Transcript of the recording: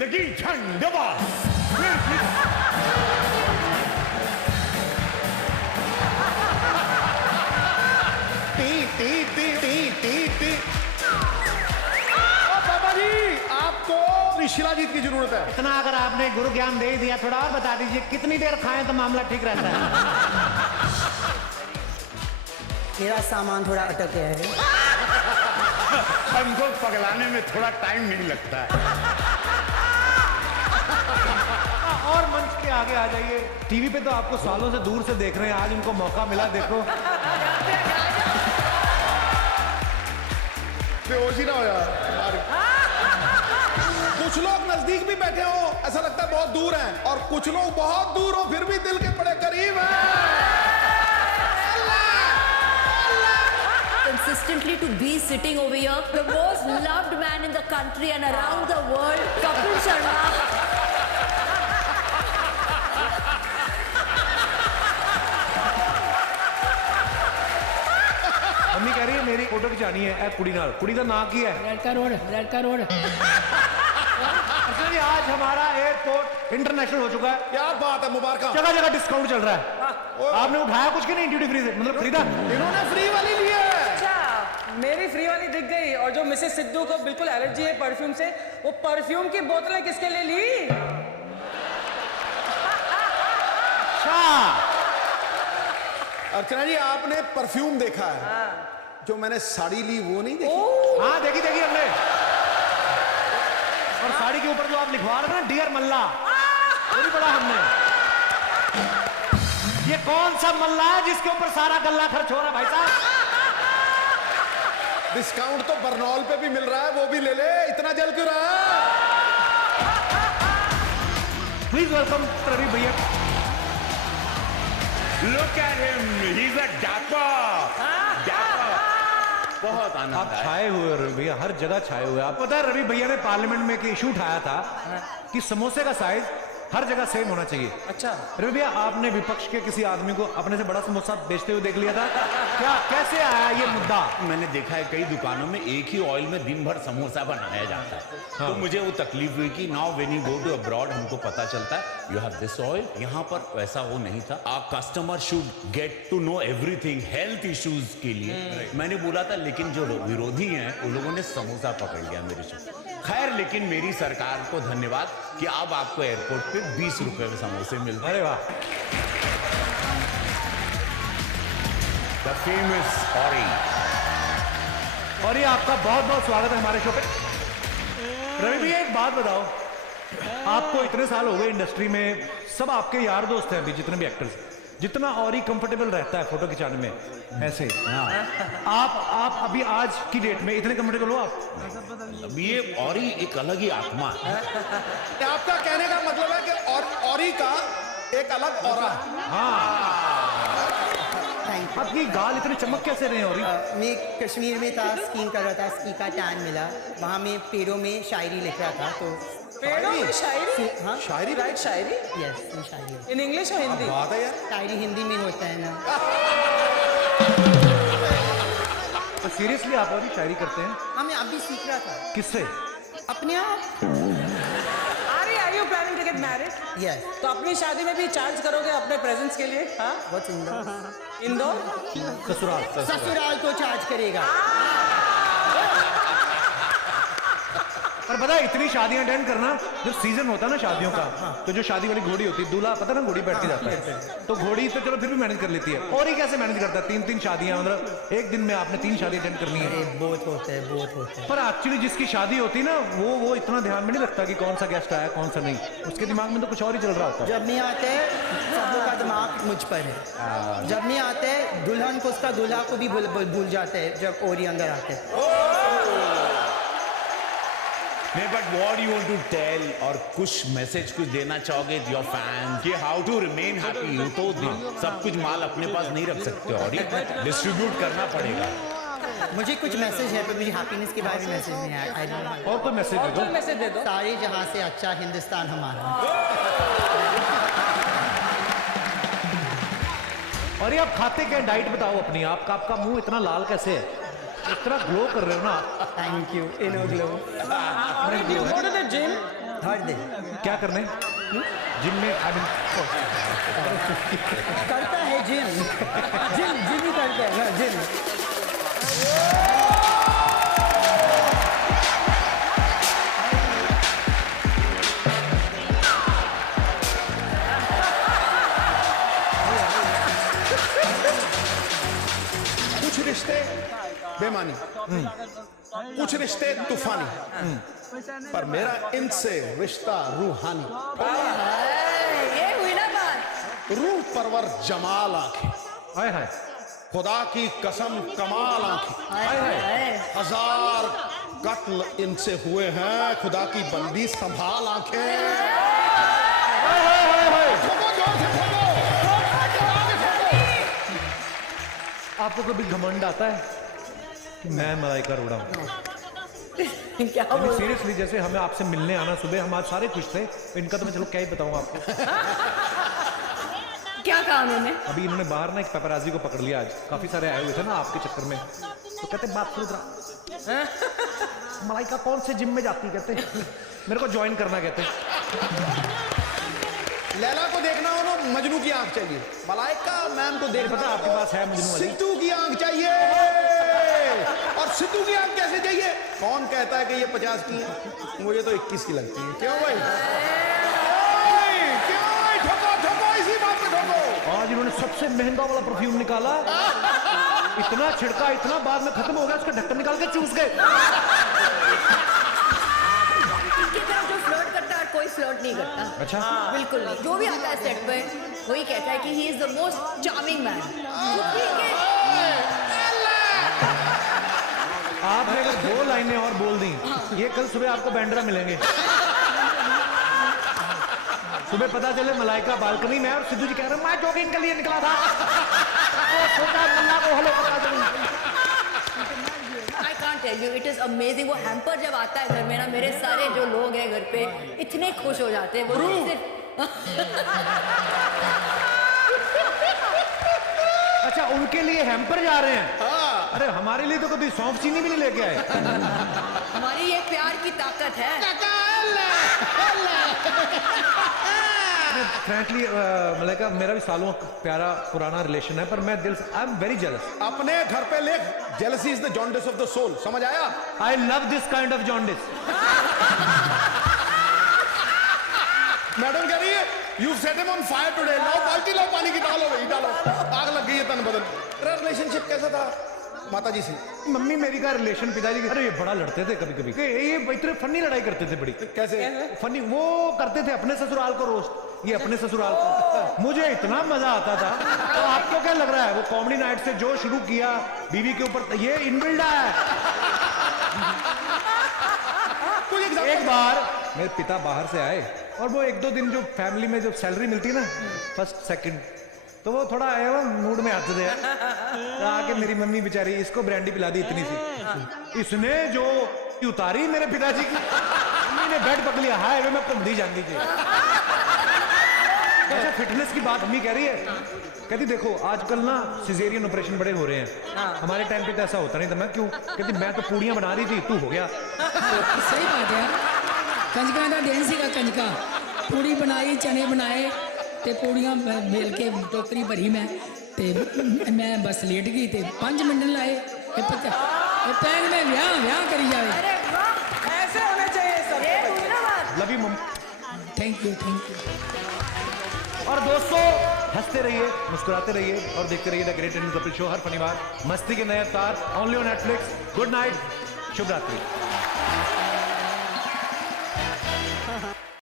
जिंदगी झंडबाज। टी टी टी टी टी टी। बाबा जी, आपको शिलाजीत की जरूरत है। इतना अगर आपने गुरु ज्ञान दे दिया, थोड़ा और बता दीजिए कितनी देर खाएं तो मामला ठीक रहता है। मेरा सामान थोड़ा अटक गया है। हमको पगलाने में थोड़ा टाइम नहीं लगता है। और मंच के आगे आ जाइए। टीवी पे तो आपको सालों से दूर से देख रहे हैं, आज उनको मौका मिला, देखो। बेहोश ही ना हो यार। कुछ लोग नजदीक भी बैठे हो, ऐसा लगता है बहुत दूर हैं, और कुछ लोग बहुत दूर हो फिर भी दिल के बड़े करीब हैं। Consistently to be sitting over here, the most loved man in the country and around the world, Kapil Sharma. Mummy कह रही है मेरी फोटो खिंचानी है कुड़ी नाल। कुड़ी का नाम की है? लड़का रोड। अच्छा जी, आज हमारा एयरपोर्ट इंटरनेशनल हो चुका है। क्या बात है, मुबारक। जगह जगह डिस्काउंट चल रहा है। आपने उठाया कुछ की नहीं? ड्यूटी फ्री से मतलब खरीदा? इन्होंने फ्री वाली ली है। अच्छा, मेरी फ्री वाली दिख गई। और जो मिसेस सिद्धू को बिल्कुल एलर्जी है परफ्यूम से, वो परफ्यूम की बोतलें किसके लिए ली? अच्छा, अर्चना जी, आपने परफ्यूम देखा है? जो मैंने साड़ी ली वो नहीं देखी? हाँ देखी हमने। और साड़ी के ऊपर जो आप लिखवा रहे हैं ना, डियर मल्ला, वो भी पढ़ा हमने। ये कौन सा मल्ला है जिसके ऊपर सारा गल्ला खर्च हो रहा है भाई साहब? डिस्काउंट तो बरनौल पे भी मिल रहा है, वो भी ले ले। इतना जल क्यों रहा है? प्लीज वेलकम रवि भैया। Look at him, he's a dapper. बहुत आनंद आप छाए हुए हो रवि भैया, हर जगह छाए हुए। आप पता है रवि भैया ने पार्लियामेंट में एक इशू उठाया था कि समोसे का साइज हर जगह सेम होना चाहिए। अच्छा रवि भैया, आपने विपक्ष के किसी आदमी को अपने से बड़ा समोसा बेचते हुए देख लिया था क्या? कैसे आया ये मुद्दा? मैंने देखा है कई दुकानों में एक ही ऑयल में दिन भर समोसा बनाया जाता है। तो मुझे वो तकलीफ हुई कि now when you go to abroad हमको पता चलता है यू हैव दिस ऑयल। यहाँ पर वैसा वो नहीं था। A customer should get to know everything health issues के लिए। मैंने बोला था, लेकिन जो विरोधी हैं उन लोगों ने समोसा पकड़ लिया मेरे से। खैर, लेकिन मेरी सरकार को धन्यवाद कि अब आपको एयरपोर्ट पे 20 रुपए में समोसे मिलते हैं। अरे वाह। The famous ऑरी। और ये आपका बहुत बहुत स्वागत है हमारे शो पे। रवि भैया, एक बात बताओ, आपको इतने साल हो गए इंडस्ट्री में, सब आपके यार दोस्त हैं अभी जितने भी एक्टर्स, जितना और ही कंफर्टेबल रहता है फोटो खिंचाने में, ऐसे आप अभी आज की डेट में इतने कंफर्टेबल हो आप? अब ये ऑरी एक अलग ही आत्मा है। आपका कहने का मतलब है कि औरी का एक अलग ऑरा है। आपकी गाल इतने चमक कैसे रहे हैं? और मैं कश्मीर में था, स्कीइंग कर रहा था, स्की का टैन मिला। वहाँ मैं पेड़ों में शायरी लिख रहा था। तो पेड़ों में शायरी? हाँ, शायरी? राइट, शायरी यस, शायरी। इन इंग्लिश और हिंदी? बात है यार। शायरी हिंदी में होता है ना। तो सीरियसली आप और भी शायरी करते हैं? हाँ, मैं अभी सीख रहा था। किससे? अपने आप। Are you planning to get married? Yes. तो अपनी शादी में भी चार्ज करोगे अपने प्रेजेंस के लिए? हाँ, बहुत सुंदर। इंदौर ससुराल को चार्ज करेगा। पर पता है, इतनी शादियां अटेंड करना, जब सीजन होता है ना शादियों का, तो जो शादी वाली घोड़ी होती है, दूल्हा पता ना घोड़ी बैठ के जाता है, तो घोड़ी तो चलो फिर भी मैनेज कर लेती है। और ये कैसे मैनेज करता है? 3 शादियां, मतलब एक दिन में आपने 3 शादी अटेंड करनी है। बहुत होता है। पर एक्चुअली जिसकी शादी होती है ना, वो इतना ध्यान में नहीं रखता कि कौन सा गेस्ट आया कौन सा नहीं। उसके दिमाग में तो कुछ और ही चल रहा होता है। जब मैं आता है, सब लोग का दिमाग मुझ पर है। जब मैं आता है, दुल्हन को उसका दूल्हा को भी भूल जाता है जब ओरी अंदर आते हैं। नहीं, but what you want to tell, और कुछ मैसेज कुछ देना चाहोगे योर फैंस कि how to remain happy? You तो सब कुछ माल अपने पास नहीं रख सकते और डिस्ट्रीब्यूट करना पड़ेगा। मुझे कुछ मैसेज है, पर मुझे हैप्पीनेस के बारे में मैसेज नहीं है। और कोई मैसेज और दे दो। कोई मैसेज दे दो। सारे जहां से अच्छा हिंदुस्तान हमारा। और ये आप खाते क्या? डाइट बताओ अपनी। आपका मुंह इतना लाल कैसे है? इतना ग्लो कर रहे हो ना। Thank you. Eno glow. Are you go to the gym? हर दिन क्या करने? जिम में आई मीन करता है जिम जिम ही करता है ना जिम। कुछ रिश्ते बेमानी, कुछ रिश्ते तूफानी, पर मेरा इनसे रिश्ता रूहानी। ये हुई ना बात। रूह परवर जमाल आंखें, हाय हाय खुदा की कसम कमाल आंखें, हाय हाय। हजार कत्ल इनसे हुए हैं, खुदा की बंदी संभाल आंखें। ठोको, जोर से ठोको। आपको कभी घमंड आता है कि मैं मलाइका रोड़ा हूँ? क्या बोल सीरियसली, जैसे हमें आपसे मिलने आना सुबह, हम आज सारे खुश थे, इनका तो मैं चलो क्या ही बताऊँ आपको। क्या कहा मैंने? अभी इन्होंने बाहर ना एक पेपराजी को पकड़ लिया, आज काफी सारे आए हुए थे ना आपके चक्कर में, तो कहते बात करो जरा, मलाइका कौन से जिम में जाती, कहते मेरे को ज्वाइन करना, कहते लैला को देखना हो ना, मजनू की आंख चाहिए। मलाइका मैम को देखना पता आपके पास है मजनू वाली? सिद्धू की आंख चाहिए। और सिद्धू की आंख कैसे चाहिए? कौन कहता है कि ये 50 की है? मुझे तो 21 की लगती है। क्यों भाई? क्यों भाई? ठोको ठोको, इसी बात पे ठोको। आज इन्होंने सबसे महंगा वाला परफ्यूम निकाला, इतना छिड़का, इतना बाद में खत्म हो गया, उसका ढक्कन निकाल के चूस गए। इनकी तरफ जो फ्लर्ट करता है कोई फ्लर्ट नहीं करता। अच्छा, बिल्कुल नहीं। जो भी आता है सेट पे वही कहता है कि he is the most charming man. आपने अगर 2 लाइनें और बोल दी, ये कल सुबह आपको बैंड्रा मिलेंगे। सुबह पता चले मलाइका बालकनी में और सिद्धू जी कह रहे हैं मैं जॉगिंग के लिए निकला था, सोचा मुन्ना को हेलो बता दूं। I can't tell you, it is amazing। वो हैम्पर जब आता है घर में ना, मेरे सारे जो लोग हैं घर पे इतने खुश हो जाते हैं। वो सिर्फ अच्छा, उनके लिए हैम्पर जा रहे हैं? अरे हमारे लिए तो कभी सौंफ चीनी भी नहीं लेके आए। हमारी ये प्यार की ताकत है। फ्रैंकली मलाइका, मेरा भी सालों प्यारा पुराना रिलेशन है, पर मैं दिल से आई एम वेरी जेलस। अपने घर पे लिख, jealousy is the jaundice of the soul. समझ आया? I love this kind of jaundice. Madam कह रही है you set him on fire today. लाओ बाल्टी, लाओ पानी की, डालो भाई डालो, आग लग गई है तन बदन। तेरा रिलेशनशिप कैसा था माता जी से? मम्मी मेरी का रिलेशन पिताजी की, अरे ये बड़ा लड़ते थे कभी कभी, ये इतने फनी लड़ाई करते थे बड़ी। कैसे? फनी वो करते थे अपने ससुराल को रोस्ट, ये अपने ससुराल को। मुझे इतना मजा आता था। तो आपको क्या लग रहा है वो कॉमेडी नाइट से जो शुरू किया बीवी के ऊपर, ये इनबिल्ड है। एक बार मेरे पिता बाहर से आए और वो 1-2 दिन जो फैमिली में जो सैलरी मिलती है ना, फर्स्ट सेकंड, तो वो थोड़ा आया हुआ मूड में आते थे। आके मेरी मम्मी बेचारी इसको ब्रांडी पिला दी इतनी सी, इसने जो उतारी मेरे पिताजी की, मम्मी ने बेड पकड़ लिया, हाईवे में घूमती जाती थी। अच्छा, फिटनेस की बात मम्मी कह रही है, कहती देखो आजकल ना सिजेरियन ऑपरेशन बड़े हो रहे हैं, हमारे टाइम पे तो ऐसा होता नहीं था। मैं क्यों? कहती मैं तो पूड़ियां बना रही थी, तू हो गया। सही बात है। कंजका का दिन सीगा, कंजका पूड़ी बनाई, चने बनाए ते पूड़ियां मेल के टोकरी भरी मैं बस लेट गई ते 5 मिनट लाए पैन में व्याह करी जाए। अरे वाह, ऐसे होने चाहिए सब। ये हुई ना बात। Love you mum. Thank you. और दोस्तों हंसते रहिए, मुस्कुराते रहिए और देखते रहिए the great Indian Kapil show हर शनिवार मस्ती के नए अवतार only on Netflix. Good night, शुभ रात्रि।